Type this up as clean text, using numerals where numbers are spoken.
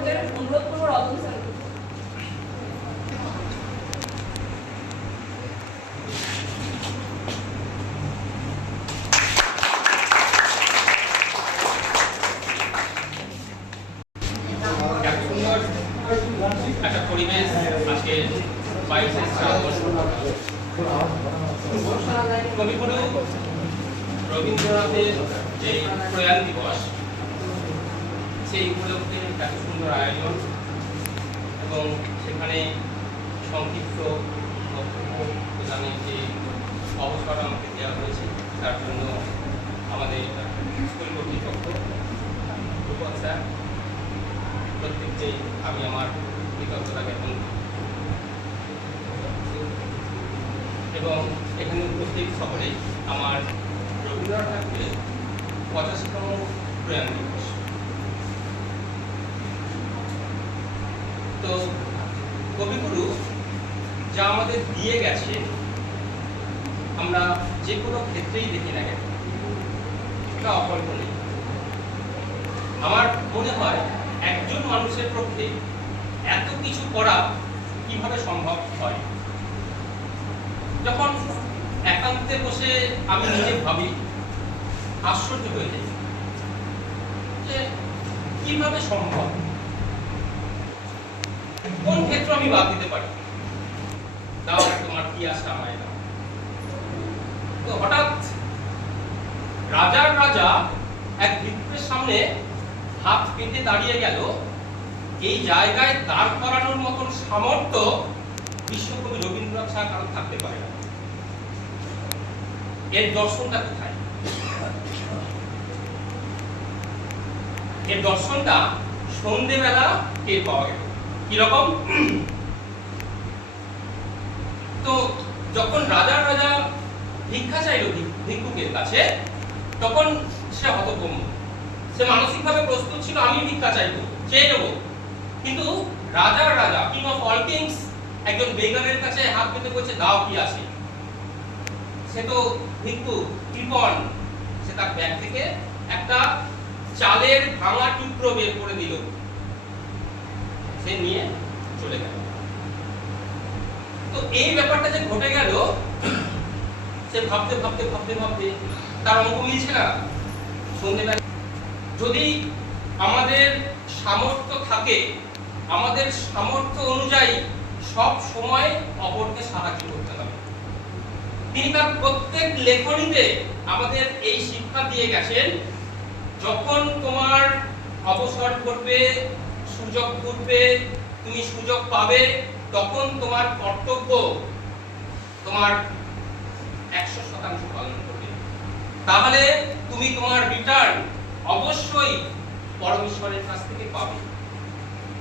থাকবেন, অনুরোধ করবো রতন স্যার। একটা পরিবেশ আজকে 22শে শ্রাবণ কবিগুরু রবীন্দ্রনাথের যে প্রয়াণ দিবস, সেই উপলক্ষে এত সুন্দর আয়োজন এবং সেখানে সংক্ষিপ্ত বক্তব্য প্রদানের যে অবসর আমাকে দেওয়া হয়েছে তার জন্য আমাদের স্কুল কর্তৃপক্ষ, রূপক স্যার, প্রত্যেককে আমি আমার কৃতজ্ঞতা জ্ঞাপন করি এবং এখানে উপস্থিত সকলে আমার রবীন্দ্রনাথ ঠাকুরের 85তম প্রয়াণ দিবস। তো কবিগুরু যা আমাদের দিয়ে গেছে, আমরা যে কোনো ক্ষেত্রেই দেখি না কেন, এটা অকল্পনীয়। আমার মনে হয় একজন মানুষের পক্ষে এত কিছু করা কিভাবে সম্ভব হয়। যখন একান্তে বসে আমি নিজে ভাবি, আশ্চর্য হয়ে যাই যে কিভাবে সম্ভব, কোন ক্ষেত্র আমি বাদ দিতে পারি, দাও তোমার কি আছে আমায় দাও। তো হঠাৎ রাজার রাজা এক ভিক্ষুকের সামনে হাত পেতে দাঁড়িয়ে গেল, এই জায়গায় দাঁড় করানোর মতন সামর্থ্য বিশ্বকবি রবীন্দ্রনাথ ছাড়া কারণ থাকতে পারে না। এর দর্শনটা কোথায়? এর দর্শনটা সন্ধ্যেবেলা টের পাওয়া গেল। কিরকম? তো যখন রাজার রাজা ভিক্ষা চাইল ভিক্ষুকের কাছে, তখন সে হতভম্ব। সে মানসিকভাবে প্রস্তুত ছিল, আমি ভিক্ষা চাইবো, চেয়ে নেব, কিন্তু রাজার রাজা, কিং অফ অল কিংস, একজন বেগারের কাছে হাত পেতে বলছে দাও কি আছে। সে তো ভিক্ষুক, কৃপণ, সে তার ব্যাগ থেকে একটা চালের ভাঙা টুকরো বের করে দিল, সে নিয়ে চলে গেল। তো এই ব্যাপারটা যে ঘটে গেল, সে ভাবতে ভাবতে ভাবতে ভাবতে তার অঙ্ক মিলছে না। সন্ধ্যেবেলা যদি আমাদের সামর্থ্য থাকে, আমাদের সামর্থ্য অনুযায়ী সব সময় অপরকে সাহায্য করতে হবে। তিনি তার প্রত্যেক লেখনীতে আমাদের এই শিক্ষা দিয়ে গেছেন, যখন তোমার অবসর ঘটবে, সুযোগ ঘটবে, তুমি সুযোগ পাবে, তখন তোমার কর্তব্য তোমার 100% পালন করবে। তাহলে তুমি তোমার রিটার্ন অবশ্যই পরমেশ্বরের কাছ থেকে পাবে।